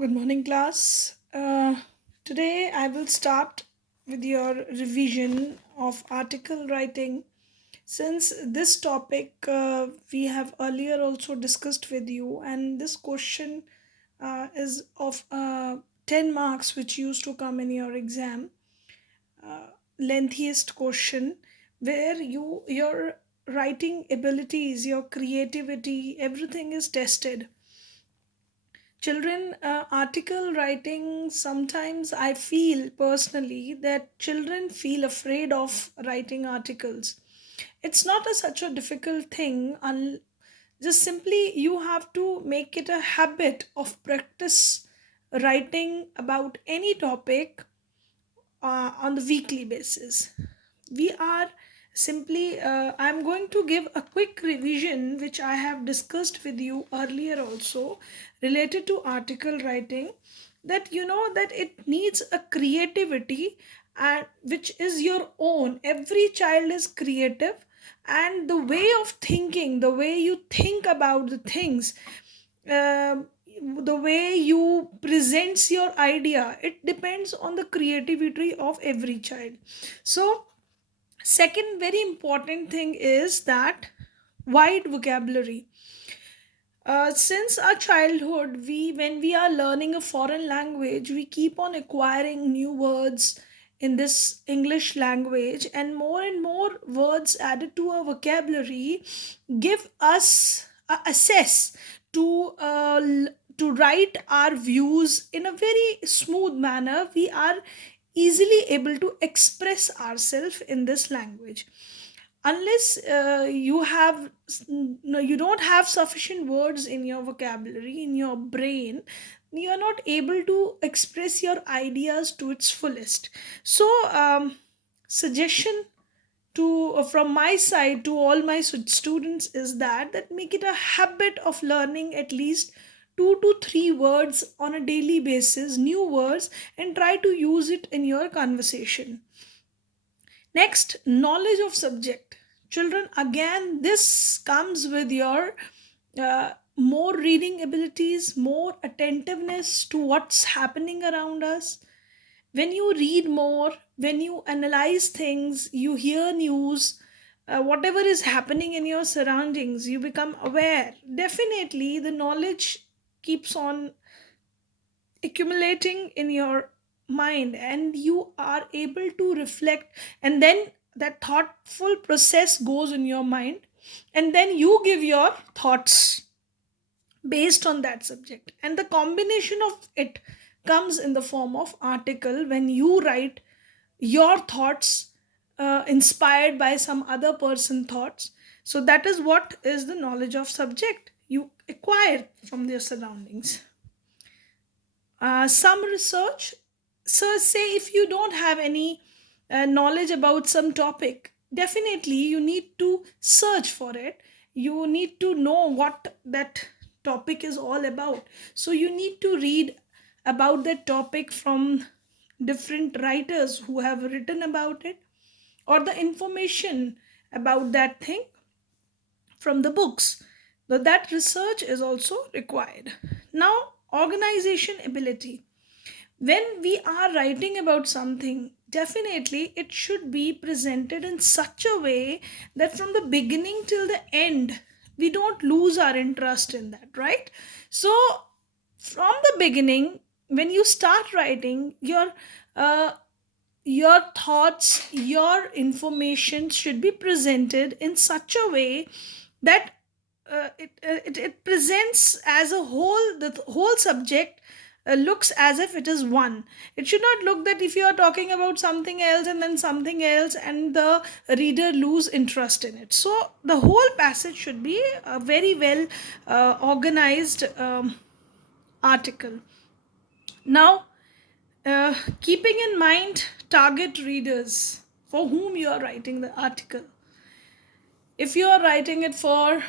Good morning, class. Today I will start with your revision of article writing. Since this topic we have earlier also discussed with you, and this question is of 10 marks, which used to come in your exam, lengthiest question, where your writing abilities, your creativity, everything is tested. Children, article writing, sometimes I feel personally that children feel afraid of writing articles. It's not such a difficult thing, just simply you have to make it a habit of practice writing about any topic on the weekly basis. We are simply, I'm going to give a quick revision which I have discussed with you earlier also, related to article writing, that you know that it needs a creativity, and which is your own. Every child is creative, and the way of thinking, the way you think about the things, the way you presents your idea, it depends on the creativity of every child. So second very important thing is that wide vocabulary. Since our childhood, we when we are learning a foreign language, we keep on acquiring new words in this English language, and more words added to our vocabulary give us a access to to write our views in a very smooth manner. We are easily able to express ourselves in this language. Unless you don't have sufficient words in your vocabulary, in your brain, you are not able to express your ideas to its fullest. So suggestion to from my side to all my students is that make it a habit of learning at least 2 to 3 words on a daily basis, new words, and try to use it in your conversation. Next, knowledge of subject. Children, again, this comes with your more reading abilities, more attentiveness to what's happening around us. When you read more, when you analyze things, you hear news, whatever is happening in your surroundings, you become aware. Definitely, the knowledge keeps on accumulating in your mind, and you are able to reflect, and then that thoughtful process goes in your mind, and then you give your thoughts based on that subject, and the combination of it comes in the form of article when you write your thoughts, inspired by some other person thoughts. So that is what is the knowledge of subject you acquire from their surroundings. Some research, so say if you don't have any knowledge about some topic, definitely you need to search for it. You need to know what that topic is all about, so you need to read about that topic from different writers who have written about it, or the information about that thing from the books. But that research is also required. Now, organization ability. When we are writing about something, definitely it should be presented in such a way that from the beginning till the end, we don't lose our interest in that, right? So from the beginning, when you start writing, uh, your thoughts, your information should be presented in such a way that it presents as a whole. The whole subject looks as if it is one. It should not look that if you are talking about something else and then something else, and the reader lose interest in it. So the whole passage should be a very well organized article. Now, keeping in mind target readers for whom you are writing the article. If you are writing it for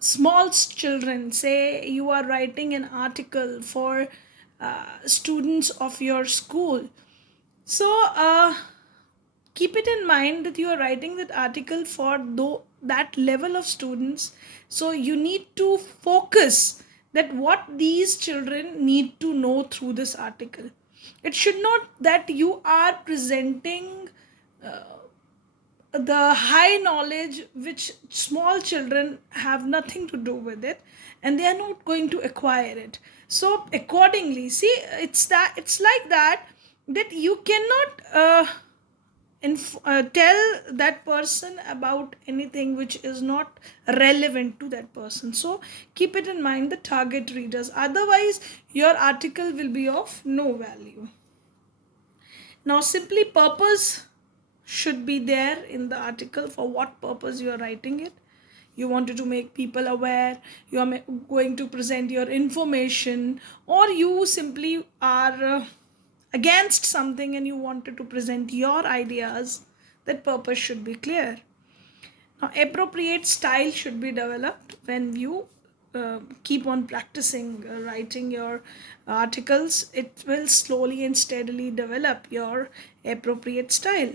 small children, say you are writing an article for students of your school, so keep it in mind that you are writing that article for that level of students. So you need to focus that what these children need to know through this article. It should not that you are presenting the high knowledge which small children have nothing to do with it, and they are not going to acquire it. So accordingly, see, it's like that you cannot tell that person about anything which is not relevant to that person. So keep it in mind, the target readers, otherwise your article will be of no value. Now, simply purpose should be there in the article, for what purpose you are writing it. You wanted to make people aware, you are going to present your information, or you simply are against something and you wanted to present your ideas. That purpose should be clear. Now, appropriate style should be developed when you keep on practicing writing your articles. It will slowly and steadily develop your appropriate style.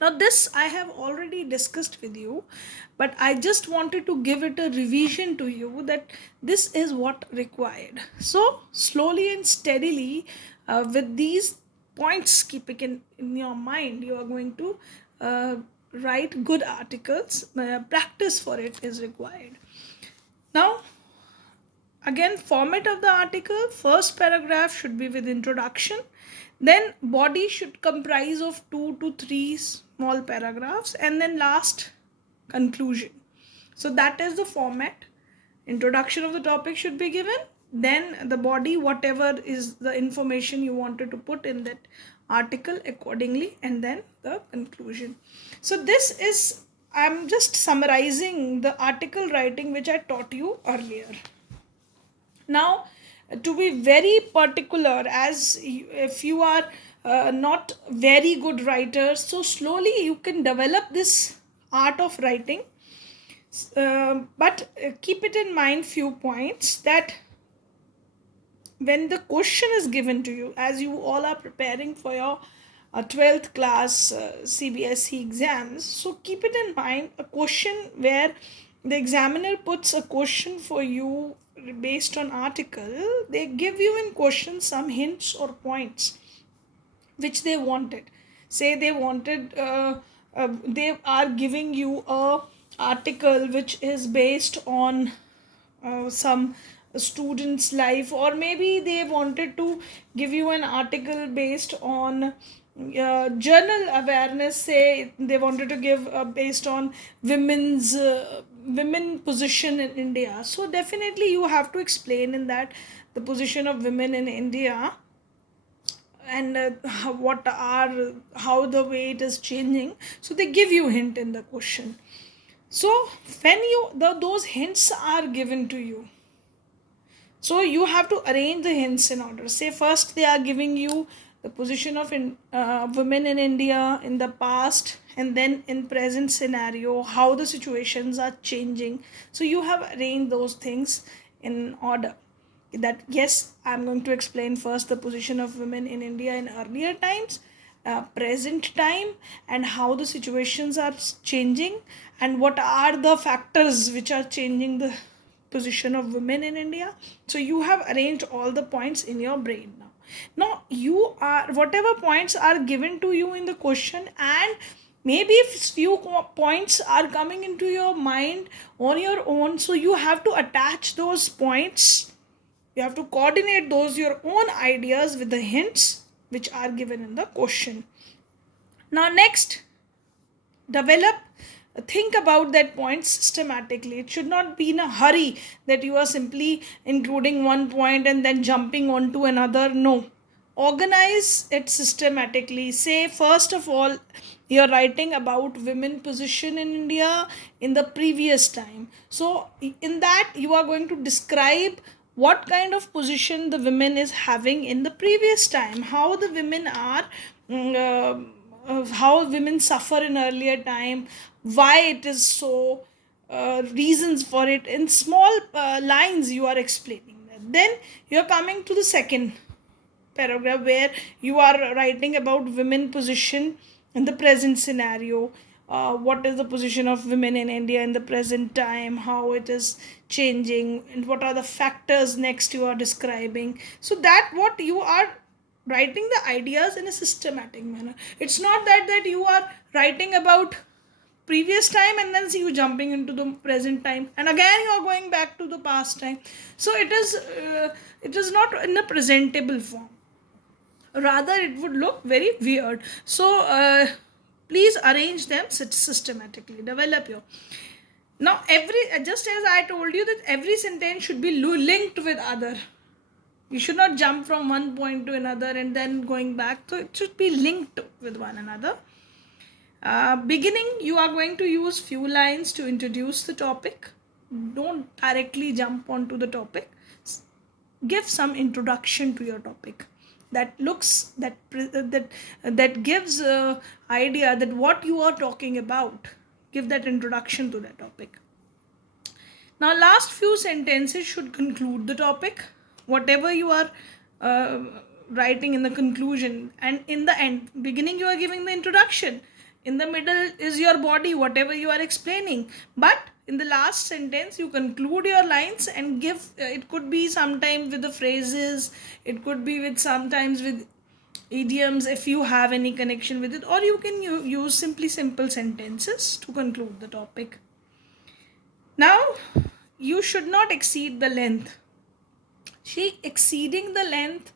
Now, this I have already discussed with you, but I just wanted to give it a revision to you that this is what required. So, slowly and steadily, with these points keeping in your mind, you are going to write good articles. Practice for it is required. Now, again, format of the article: first paragraph should be with introduction, then body should comprise of 2 to 3 small paragraphs, and then last, conclusion. So that is the format. Introduction of the topic should be given, then the body, whatever is the information you wanted to put in that article accordingly, and then the conclusion. So this is, I'm just summarizing the article writing which I taught you earlier. Now, to be very particular, as if you are not very good writer, so slowly you can develop this art of writing. But keep it in mind few points, that when the question is given to you, as you all are preparing for your 12th class CBSE exams, so keep it in mind, a question where the examiner puts a question for you based on article, they give you in question some hints or points which they wanted. Say they wanted, they are giving you a article which is based on some student's life, or maybe they wanted to give you an article based on journal awareness. Say they wanted to give based on women position in India, so definitely you have to explain in that the position of women in India, and what are, how the way it is changing. So they give you hint in the question. So when those hints are given to you, so you have to arrange the hints in order. Say first they are giving you the position of women in India in the past, and then in present scenario, how the situations are changing. So you have arranged those things in order, that yes, I'm going to explain first the position of women in India in earlier times, present time, and how the situations are changing, and what are the factors which are changing the position of women in India. So you have arranged all the points in your brain now. Now you are, whatever points are given to you in the question, and maybe if few points are coming into your mind on your own, so you have to attach those points, you have to coordinate those your own ideas with the hints which are given in the question. Now next, develop, think about that point systematically. It should not be in a hurry that you are simply including one point and then jumping on to another. No, organize it systematically. Say first of all you're writing about women position in India in the previous time, so in that you are going to describe what kind of position the women is having in the previous time, how the women are, how women suffer in earlier time, why it is so, reasons for it. In small lines you are explaining that. Then you are coming to the second paragraph where you are writing about women position in the present scenario, what is the position of women in India in the present time, how it is changing, and what are the factors next you are describing. So that what you are writing the ideas in a systematic manner. It's not that you are writing about previous time and then see you jumping into the present time and again you are going back to the past time. So it is not in a presentable form, rather it would look very weird. So please arrange them systematically, develop your. Now every, just as I told you that every sentence should be linked with other, you should not jump from one point to another and then going back, so it should be linked with one another. Beginning, you are going to use few lines to introduce the topic. Don't directly jump onto the topic. Give some introduction to your topic that looks that gives idea that what you are talking about. Give that introduction to that topic. Now, last few sentences should conclude the topic. Whatever you are uh, writing in the conclusion, and in the end, beginning you are giving the introduction. In the middle is your body, whatever you are explaining. But in the last sentence, you conclude your lines and give. It could be sometimes with the phrases. It could be with sometimes with idioms if you have any connection with it, or you can use simply simple sentences to conclude the topic. Now, you should not exceed the length. See, exceeding the length,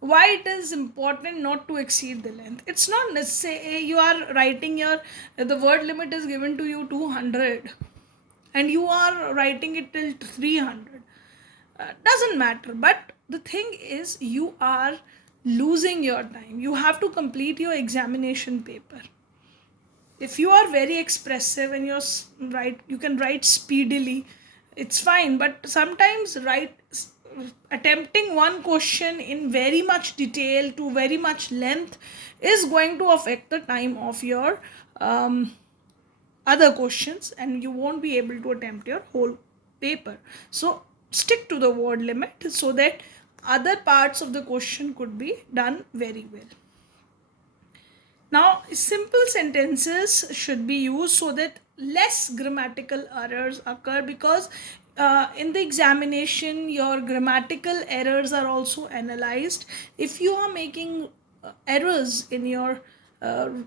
why it is important not to exceed the length? It's not necessary you are writing your, the word limit is given to you 200 and you are writing it till 300. Doesn't matter, but the thing is you are losing your time. You have to complete your examination paper. If you are very expressive and you can write speedily, it's fine, but sometimes attempting one question in very much detail to very much length is going to affect the time of your other questions and you won't be able to attempt your whole paper. So stick to the word limit so that other parts of the question could be done very well. Now, simple sentences should be used so that less grammatical errors occur, because in the examination, your grammatical errors are also analyzed. If you are making errors in your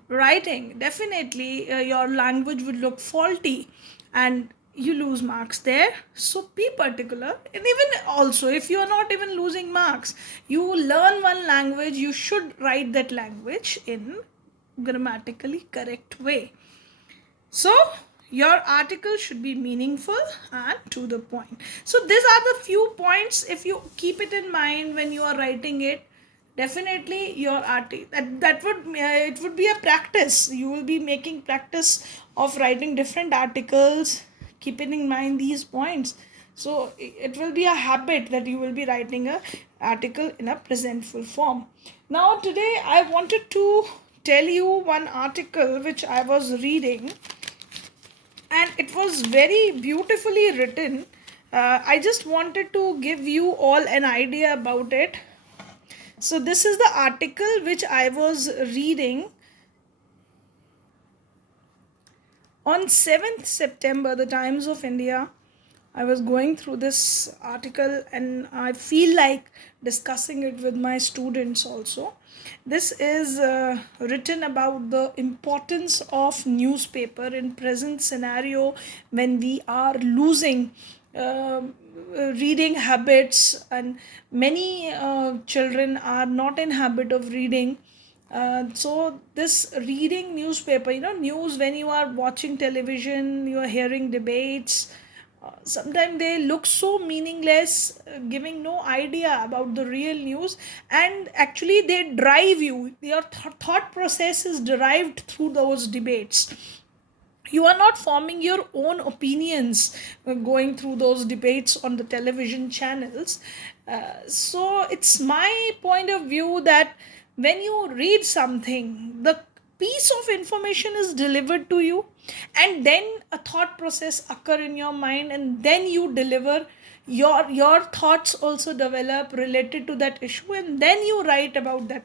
writing, definitely your language would look faulty and you lose marks there. So be particular. And even also, if you are not even losing marks, you learn one language, you should write that language in grammatically correct way. So your article should be meaningful and to the point. So these are the few points. If you keep it in mind when you are writing it, definitely your article that would it would be a practice. You will be making practice of writing different articles, keeping in mind these points. So it will be a habit that you will be writing a article in a presentful form. Now today I wanted to tell you one article which I was reading, and it was very beautifully written. I just wanted to give you all an idea about it. So this is the article which I was reading on 7th September, the Times of India. I was going through this article and I feel like discussing it with my students also. This is written about the importance of newspaper in present scenario when we are losing reading habits, and many children are not in habit of reading. So this reading newspaper, news, when you are watching television, you are hearing debates, sometimes they look so meaningless, giving no idea about the real news, and actually they drive you. Your thought process is derived through those debates. You are not forming your own opinions going through those debates on the television channels. So it's my point of view that when you read something, the piece of information is delivered to you, and then a thought process occur in your mind, and then you deliver your thoughts also develop related to that issue, and then you write about that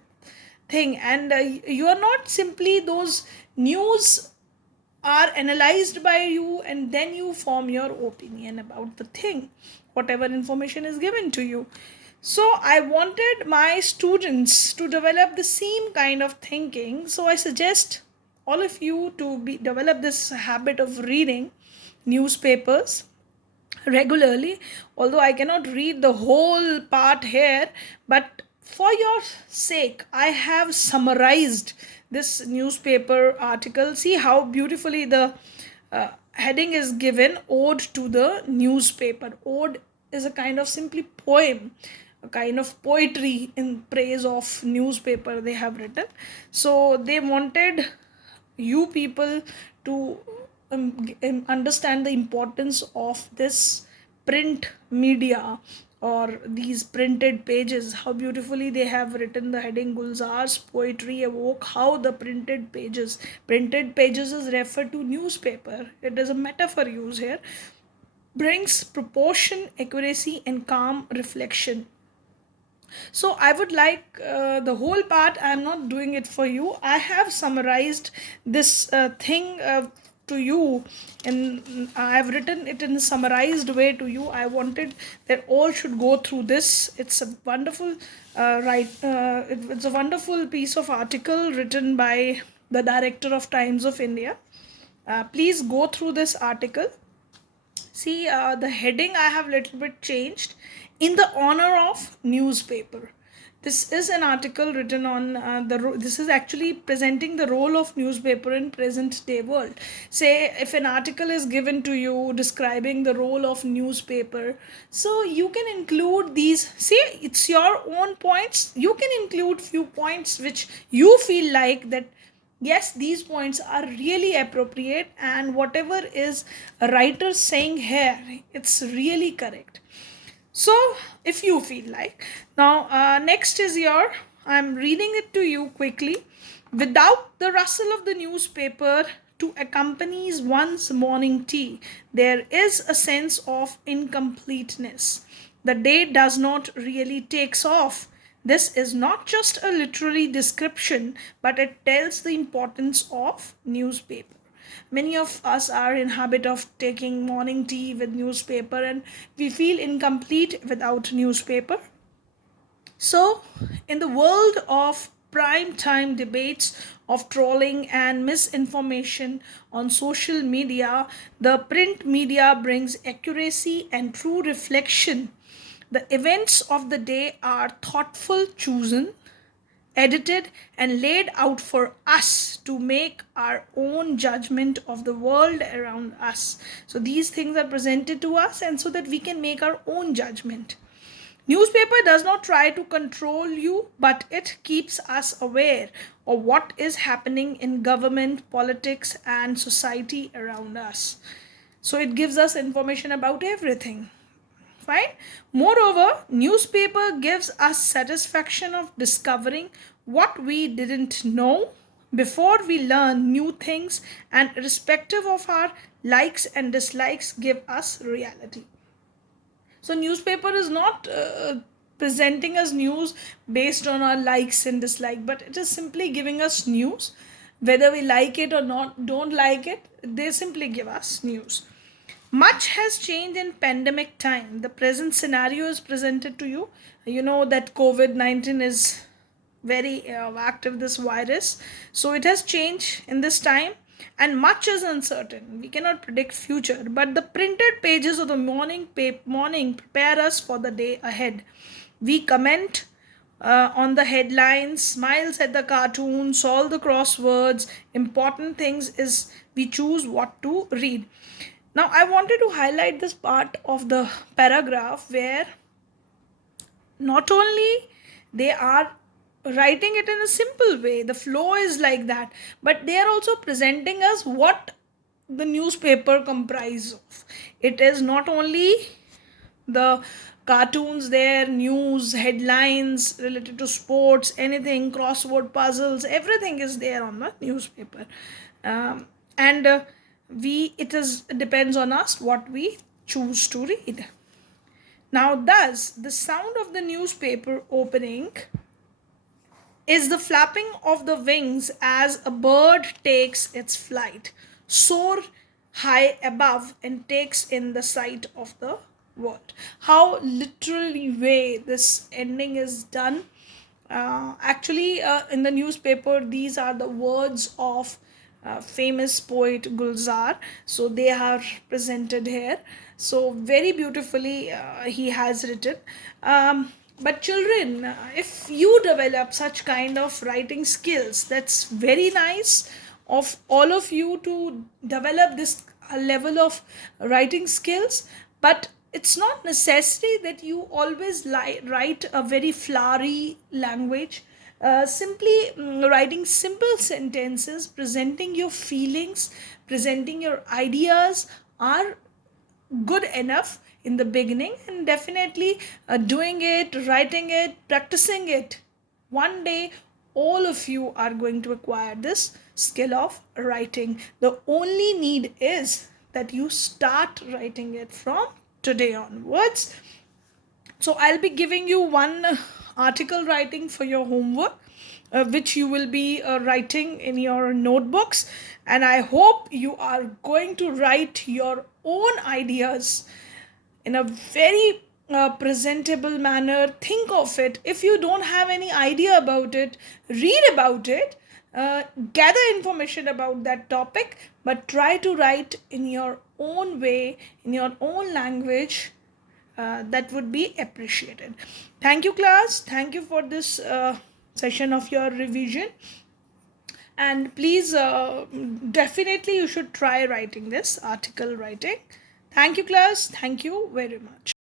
thing. And you are not simply those news are analyzed by you, and then you form your opinion about the thing, whatever information is given to you. So I wanted my students to develop the same kind of thinking. So I suggest all of you to develop this habit of reading newspapers regularly. Although I cannot read the whole part here, but for your sake I have summarized this newspaper article. See how beautifully the heading is given: ode to the newspaper. Ode is a kind of simply poem, a kind of poetry in praise of newspaper they have written. So they wanted you people to understand the importance of this print media, or these printed pages. How beautifully they have written the heading: Gulzar's poetry awoke how the printed pages is referred to newspaper. It is a metaphor used here. Brings proportion, accuracy, and calm reflection. So I would like the whole part. I'm not doing it for you. I have summarized this thing to you, and I've written it in a summarized way to you. I wanted that all should go through this. It's a wonderful it's a wonderful piece of article written by the director of Times of India. Please go through this article. See, the heading I have little bit changed: in the honor of newspaper. This is an article written on this is actually presenting the role of newspaper in present day world. Say if an article is given to you describing the role of newspaper, so you can include these. See, it's your own points. You can include few points which you feel like that yes, these points are really appropriate, and whatever is a writer saying here, it's really correct. So if you feel like, now next is your, I'm reading it to you quickly. Without the rustle of the newspaper to accompany one's morning tea, there is a sense of incompleteness. The day does not really takes off. This is not just a literary description, but it tells the importance of newspaper. Many of us are in habit of taking morning tea with newspaper, and we feel incomplete without newspaper. So, in the world of prime time debates, of trolling and misinformation on social media, the print media brings accuracy and true reflection. The events of the day are thoughtful, chosen, edited, and laid out for us to make our own judgment of the world around us. So these things are presented to us, and so that we can make our own judgment. Newspaper does not try to control you, but it keeps us aware of what is happening in government, politics, and society around us. So it gives us information about everything. Fine. Moreover, newspaper gives us satisfaction of discovering what we didn't know before. We learn new things, and irrespective of our likes and dislikes give us reality. So newspaper is not presenting us news based on our likes and dislike, but it is simply giving us news. Whether we like it or not, don't like it, they simply give us news. Much has changed in pandemic time. The present scenario is presented to you. You know that COVID-19 is very active, this virus. So it has changed in this time, and much is uncertain. We cannot predict future, but the printed pages of the morning prepare us for the day ahead. We comment on the headlines, smiles at the cartoons, solve the crosswords. Important things is we choose what to read. Now, I wanted to highlight this part of the paragraph where not only they are writing it in a simple way, the flow is like that, but they are also presenting us what the newspaper comprises of. It is not only the cartoons there, news, headlines related to sports, anything, crossword puzzles, everything is there on the newspaper. And we it is depends on us what we choose to read. Now, thus the sound of the newspaper opening is the flapping of the wings as a bird takes its flight. soar high above and takes in the sight of the world. How literally way this ending is done. Actually, in the newspaper, these are the words of famous poet Gulzar. So they are presented here. So very beautifully he has written. But children, if you develop such kind of writing skills, that's very nice of all of you to develop this level of writing skills. But it's not necessary that you always write a very flowery language. Simply writing simple sentences, presenting your feelings, presenting your ideas are good enough in the beginning, and definitely doing it, writing it, practicing it, one day all of you are going to acquire this skill of writing. The only need is that you start writing it from today onwards. So I'll be giving you one article writing for your homework, which you will be writing in your notebooks. And I hope you are going to write your own ideas in a very presentable manner. Think of it. If you don't have any idea about it, read about it, gather information about that topic, but try to write in your own way, in your own language. That would be appreciated. Thank you, class. Thank you for this session of your revision. And please, definitely, you should try writing this article writing. Thank you, class. Thank you very much.